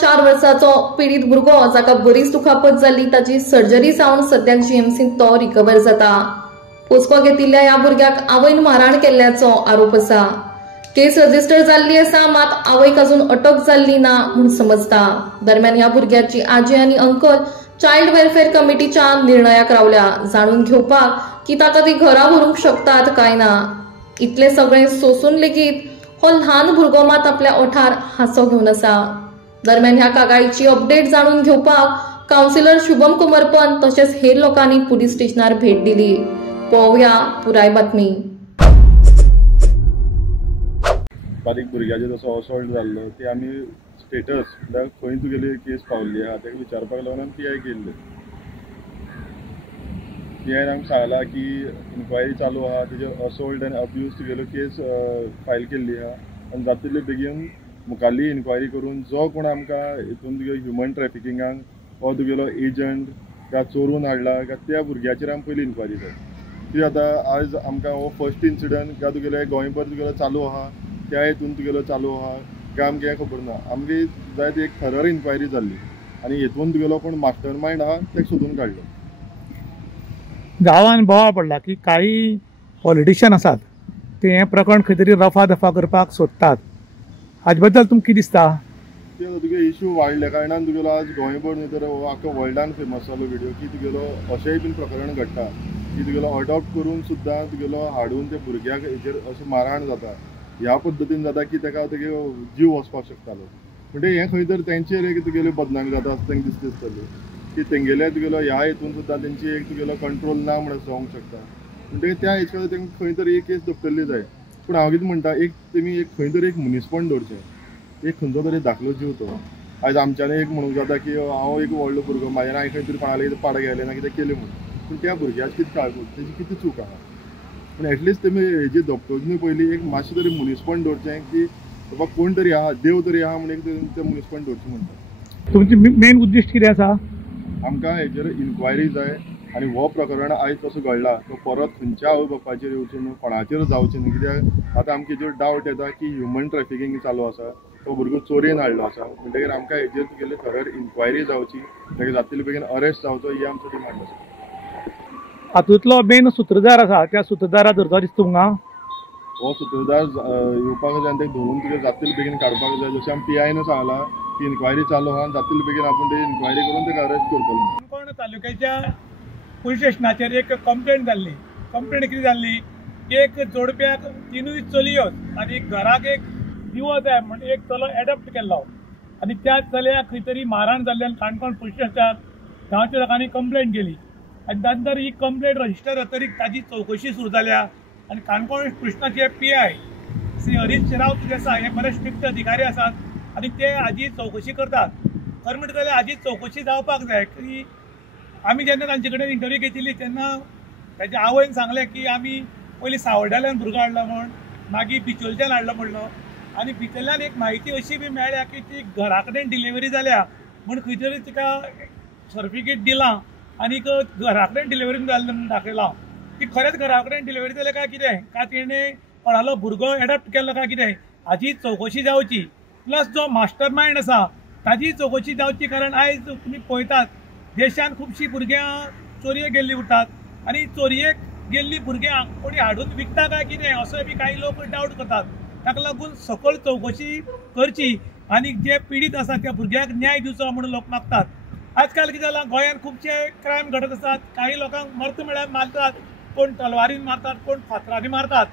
4 वर्साचो पीडित भुरगो जाका बरीच दुखापत जाल्ली ताची सर्जरी जावन सद्याक जीएमसीत तो रिकवर जाता। पोसको घेतिल्ल्या ह्या भुरग्याक आवयन मारहाण केल्ल्याचो आरोप आसा। केस रजिस्टर जाल्ली आसा, मात आवयक अजून अटक जाल्ली ना म्हूण समजता। दरम्यान ह्या भुरग्याची आजी आनी अंकल चाइल्ड वेलफेअर कमिटीच्या निर्णयाक रावल्या जाणून घेवपाक की ताका ती घरा व्हरूंक शकतात काय ना। इतले सगळे सोसून लेगीत हो ल्हान भुरगो मात आपल्या ओठार हांसो घेवन आसा। दरम्यान ह्या कागाळीची अपडेट जाणून घेवपाक काउन्सिलर शुभम कुमारपंत तसेच हेर लोकांनी पुलीस स्टेशनार भेट दिली। पळोवया पुराय बातमी। बारीक भुरग्याचे जसो असॉल्ट जाल्लो ते आमी स्टेटस म्हळ्यार खंय तुगेली केस पावल्ली आहा तेका विचारपाक लागून आमी पीआय केल्ले। पीआयन आमकां सांगलां की इन्क्वायरी चालू आहा, तेजे असॉल्ट आनी अब्यूज तुगेलो केस फायल केल्ली आहा आनी जाता तितले बेगीन मुखाल्ली इन्क्वायरी करून जो कोण आमकां हितून तुगेलो ह्युमन ट्रॅफिकिंगाक हो तुगेलो एजंट काय चोरून हाडला काय त्या भुरग्याचेर आमी पयली इन्क्वायरी जाय। ती आतां आज आमकां हो फर्स्ट इन्सिडंट काय तुगेले गोंयभर तुगेलो चालू आहा त्या हितून तुगेलो चालू आहा काय आमकां हें खबर ना। आमगे जाय ती एक थरर इन्क्वायरी जाल्ली आनी हितून तुगेलो कोण मास्टर मायंड आहा तेका सोदून काडलो। गांवान बोवाळ पडला की काही पॉलिटिशियन आसात ते हें प्रकरण खंय तरी रफा दफा करपाक सोदतात। हाजे बद्दल तुमकां कितें दिसता? तुगे इश्यू वाडल्या कारणान तुगेलो आज गोंयभर न्ही तर आख्या वर्ल्डान फेमस जालो व्हिडिओ की तुगेलो अशेंय बीन प्रकरण घडटा की तुगेलो अडॉप्ट करून सुद्दां तुगेलो हाडून त्या भुरग्याक हेजेर अशें मारहाण जाता। ह्या पद्दतीन जाता की तेका तेगे जीव वचपाक शकतालो। म्हणजे हें खंय तर तेंचेर एक तुगेली बदनामी जाता अशें तांकां दिसतली की तेंगेले तुगेलो ह्या हितून सुद्दां तेंची एक तुगेलो कंट्रोल ना म्हणून जावंक शकता। म्हणजे त्या हेच्या खातीर तेंकां खंय तरी एक केस दवरली जाय। पूण हांव कितें म्हणटा, एक तेमी एक खंय तरी एक मनीसपण दवरचें, एक खंयचो तरी धाकलो जीव तो। आयज आमच्यानी एक म्हणूंक जाता की हांव एक व्हडलो भुरगो म्हाजेर हांवें खंय तरी कोणाले कितें पाड गेलें ना कितें केलें म्हणून, पूण त्या भुरग्याची कितें काळकूट, तेजी कितें चूक आहा। पूण एटलिस्ट तेमी हेजी धपधपणी पयलीं एक मातशें तरी मनीसपण दवरचें की बाबा कोण तरी आहा, देव तरी आहा म्हणून एक तें मनीसपण दवरचें म्हणटा। तुमची मेन उद्दिश्ट कितें आसा? आमकां हेजेर इन्क्वायरी जाय आनी हो प्रकरण आयज कसो घडला तो परत खंयच्या आवय बापायचेर येवचो न्हू, कोणाचेर जावचें न्हू। कित्याक आतां आमकां हेजेर डावट येता की ह्युमन ट्रॅफिकिंग चालू आसा, तो भुरगो चोरेन हाडलो आसा। म्हणटकीर आमकां हेजेर तुगेले खरें इन्क्वायरी जावची, ताका जाता तितले बेगीन अरेस्ट जावचो ही आमचो डिमांड आसा। हातूंतलो मेन सूत्रधार आसा त्या सूत्रधारा धरचो दिसता तुमकां? हो सूत्रधार येवपाक जाय आनी तेका धरून तुगे जाता तितले बेगीन काडपाक जाय। जशें आमी पीआयन सांगलां की इन्क्वायरी चालू आहा, जाता तितले बेगीन आपूण ते इन्क्वायरी करून तेका अरेस्ट करतलो। काणकोण तालुक्याच्या पुलीस स्टेशनाचेर एक कंप्लेंट जाल्ली। कंप्लेंट कितें जाल्ली की एक जोडप्याक 3 चलयो आनी घराक एक दिवो जाय म्हणून एक चलो एडॉप्ट केल्लो आनी त्या चलयाक खंय तरी मारहाण जाल्ल्यान काणकोण पुलीस स्टेशनार गांवच्या लोकांनी कंप्लेंट केली आनी नंतर ही कंप्लेंट रजिस्टर जातकीर ताची चवकशी सुरू जाल्या आनी काणकोण स्टेशनाचे पीआय श्री हरीश रावत जे आसा हे बरे स्ट्रिक्ट अधिकारी आसात आनी ते हाजी चवकशी करतात। खरें म्हणटा जाल्यार हाजी चवकशी जावपाक जाय की आमी जेन्ना तांचे कडेन इंटरव्यू घेतिल्ली तेन्ना ताच्या आवयन सांगलें की आमी पयलीं सावड्ड्याल्यान भुरगो हाडलो म्हण, मागीर बिचोलच्यान हाडलो म्हणलो आनी भितरल्यान एक म्हायती अशी बी मेळ्ळ्या की ती घरा कडेन डिलिव्हरी जाल्या म्हूण खंय तरी तिका सर्टिफिकेट दिलां आनीक घरा कडेन डिलिव्हरी जाल्ली म्हूण दाखयलां। ती खरेंच घरा कडेन डिलिव्हरी जाल्या काय कितें, काय तिणें कोणालो भुरगो एडॉप्ट केल्लो काय कितें, हाची चवकशी जावची। प्लस जो मास्टर मायंड आसा ताची चवकशी जावची, कारण आयज तुमी पळयतात देशान खुबशीं भुरग्यां चोरयेक गेल्लीं उरतात आनी चोरयेक गेल्लीं भुरग्यां कोणी हाडून विकता काय कितें असोय बी काही लोक डावट करतात। ताका लागून सकयल चवकशी करची आनी जे पीडित आसा त्या भुरग्याक न्याय दिवचो म्हणून लोक मागतात। आजकाल कितें जालां, गोंयांत खुबशे क्रायम घडत आसात। काही लोकांक मरता म्हळ्यार मारतात, कोण तलवारीन मारतात, कोण फातरांनी मारतात।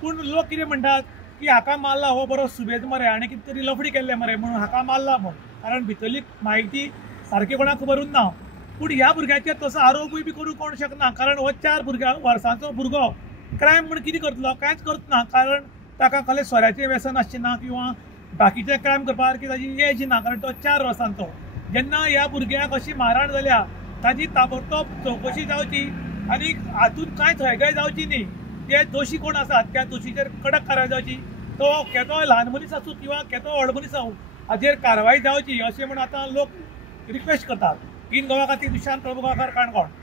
पूण लोक कितें म्हणटात की हाका मारला हो बरो सुबेज मरे, हाणें कितें तरी लफडी केल्ले मरे म्हणून हाका मारला म्हणून, कारण भितरली म्हायती सारकी कोणाक खबर उरना। पूण ह्या भुरग्याचेर तसो आरोपूय बी करूंक कोण शकना, कारण हो 4 वर्सांचो भुरगो क्रायम म्हूण कितें करतलो, कांयच करतना, कारण ताका कसलें सोऱ्याचें व्यसन आसचें किंवा बाकीचें क्रायम करपा सारकी ताजी एज ना, कारण तो 4 वर्सांचो। जेन्ना ह्या भुरग्याक अशी मारहाण जाल्या ताजी ताबडतोब चवकशी जावची आनी हातूंत कांयच हयगय जावची न्ही। ते दोशी कोण आसात त्या दोशीचेर कडक कारवाय जावची, तो केदो ल्हान मनीस आसूं किंवा केदो व्हड मनीस आसूं हाचेर कारवाय जावची अशें म्हूण आतां लोक रिक्वेस्ट करतात। इन गोवा खातीर विशांत प्रभुगांवकार, काणकोण।